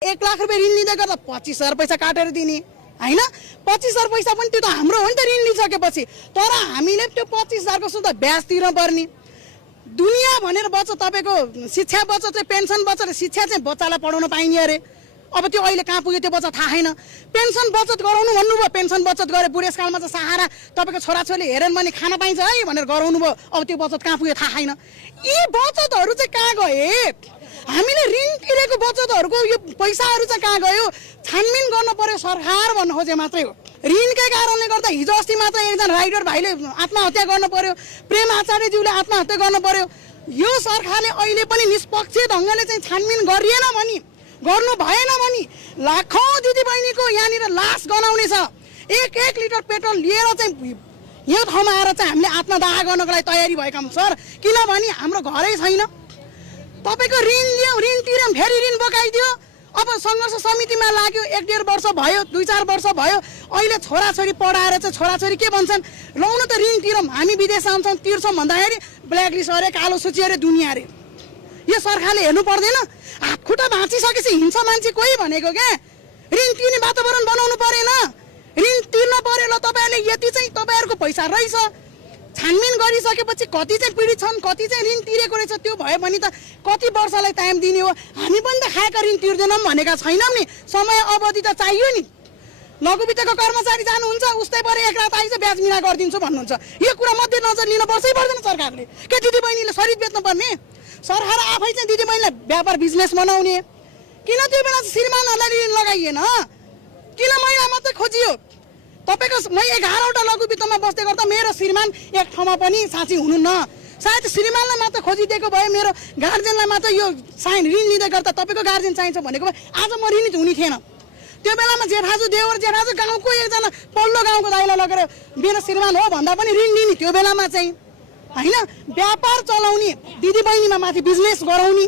1 लाख रुपैयाँ ऋण लिँदै गर्दा 25,000 पैसा काटेर दिने हैन। 25,000 पैसा पनि त्यो त हाम्रो हो नि त ऋण लिइसकेपछि। तर हामीले त्यो 25,000 को सुध ब्याज तिर्न पर्ने। दुनिया भनेर बचत तपाईको शिक्षा बचत चाहिँ पेन्सन बचत शिक्षा चाहिँ बच्चालाई पढाउन पाइने अरे। अब त्यो अहिले कहाँ पुग्यो त्यो बच्चा थाहा छैन। पेन्सन बचत गराउनु भन्नुभयो, पेन्सन बचत गरे बुढेसकालमा चाहिँ सहारा तपाईको छोराछोरीले हेरेन भने खाना पाइन्छ है भनेर गराउनु भयो। अब त्यो बचत कहाँ पुग्यो थाहा छैन। यी बचतहरू चाहिँ कहाँ गए? हामीले ऋण तिरेको बचतहरूको यो पैसाहरू चाहिँ कहाँ गयो? छानबिन गर्न पर्यो सरकार भन्न खोजे मात्रै हो। ऋणकै कारणले गर्दा हिजो अस्ति मात्र एकजना राइडर भाइले आत्महत्या गर्न पर्यो, प्रेम आचार्यज्यूले आत्महत्या गर्न पर्यो। यो सरकारले अहिले पनि निष्पक्ष ढङ्गले चाहिँ छानबिन गरिएन भने, गर्नु भएन भने लाखौं दिदीबहिनीको यहाँनिर लास गनाउने छ। एक लिटर पेट्रोल लिएर चाहिँ यो ठाउँमा आएर चाहिँ हामीले आत्मदाह गर्नको लागि तयारी भएका छौँ सर। किनभने हाम्रो घरै छैन। तपाईको ऋण लियौँ, ऋण तिर्यौँ, फेरि ऋण बकाइदियो। अब सङ्घर्ष समितिमा लाग्यो, 1-1.5 वर्ष भयो, 2-4 वर्ष भयो। अहिले छोराछोरी पढाएर चाहिँ छोराछोरी के भन्छन्? लौ न त ऋण तिरौँ, हामी विदेश आउँछौँ तिर्छौँ भन्दाखेरि ब्ल्याकलिस्ट अरे, कालो सूची अरे, दुनियाँ अरे। यो सरकारले हेर्नु पर्दैन? हात खुट्टा भाँचिसकेपछि हिंड्छ मान्छे कोही भनेको क्या। ऋण तिर्ने वातावरण बनाउनु परेन? ऋण तिर्न पर्यो। ल तपाईँहरूले यति चाहिँ तपाईँहरूको पैसा रहेछ, छानबिन गरिसकेपछि कति चाहिँ पीडित छन्, कति चाहिँ ऋण तिरेको रहेछ, त्यो भयो भने त कति वर्षलाई टाइम दिने हो? हामी पनि त खाएका ऋण तिर्दैनौँ भनेका छैनौँ नि। समय अवधि त चाहियो नि। लघुवित्तको कर्मचारी जानुहुन्छ, उस्तै परे 1 रात आइज ब्याज मिना गरिदिन्छु भन्नुहुन्छ। यो कुरा मध्यनजर लिन पर्छै पर्दैन सरकारले? के दिदीबहिनीले शरीर बेच्नु पर्ने? सरकार आफै चाहिँ दिदीबहिनीलाई व्यापार बिजनेस बनाउने। किन त्यो बेला श्रीमानहरूलाई ऋण लगाइएन? किन महिला मात्रै खोजियो? तपाईको म 11वटा लघुवित्तमा बस्दै गर्दा मेरो श्रीमान एक ठाउँमा पनि साँच्ची हुनुहुन्न। सायद श्रीमानलाई मात्र खोजिदिएको भए, मेरो गार्जेनलाई मात्र यो साइन ऋण लिँदै गर्दा तपाईँको गार्जेन चाहिन्छ भनेको भए आज म ऋणित हुने थिएन। त्यो बेलामा जेठाजु देवर जेठाजु गाउँको एकजना पल्लो गाउँको दाइलाई लगेर मेरो श्रीमान हो भन्दा पनि ऋण लिने त्यो बेलामा चाहिँ हैन। व्यापार चलाउने, दिदीबहिनीमा माथि बिजनेस गराउने।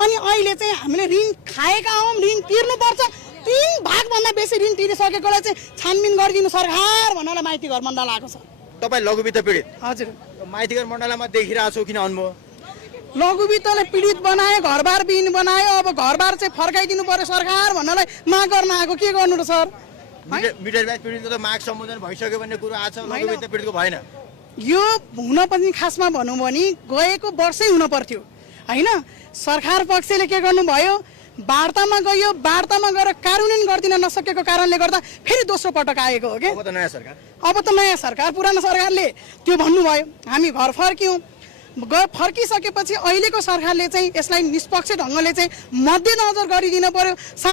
अनि अहिले चाहिँ हामीले ऋण खाएका हौँ, ऋण तिर्नुपर्छ। 3 भागभन्दा बेसी ऋण तिरिसकेकोलाई चाहिँ छानबिन गरिदिनु सरकार भनेर माइती घर मण्डल आएको छ। तपाईँ लघुवित्त पीडित? हजुर। माइती घर मण्डलमा देखिरहेको छु, किन अनुभव? लघुवित्तले पीडित बनायो, घरबार बिन बनायो। अब घरबार चाहिँ फर्काइदिनु पर्यो सरकार भन्नलाई माग गर्न आएको। के गर्नु र सर? मिटर ब्याज पीडितको त माग सम्बोधन भइसक्यो भन्ने कुरो आछ, लघुवित्त पीडितको भएन। यो हुन पनि खासमा भनौँ भने गएको वर्षै हुन पर्थ्यो हैन। सरकार पक्षले के गर्नुभयो? वार्तामा गयो, वार्तामा गएर कार्यान्वयन गरिदिन नसकेको कारणले गर्दा फेरि दोस्रो पटक आएको हो। अब त नयाँ सरकार, अब त नयाँ सरकार, पुरानो सरकारले त्यो भन्नुभयो हामी घर फर्क्यौँ। फर्किसकेपछि अहिलेको सरकारले चाहिँ यसलाई निष्पक्ष ढङ्गले चाहिँ मध्यनजर गरिदिन पर्यो।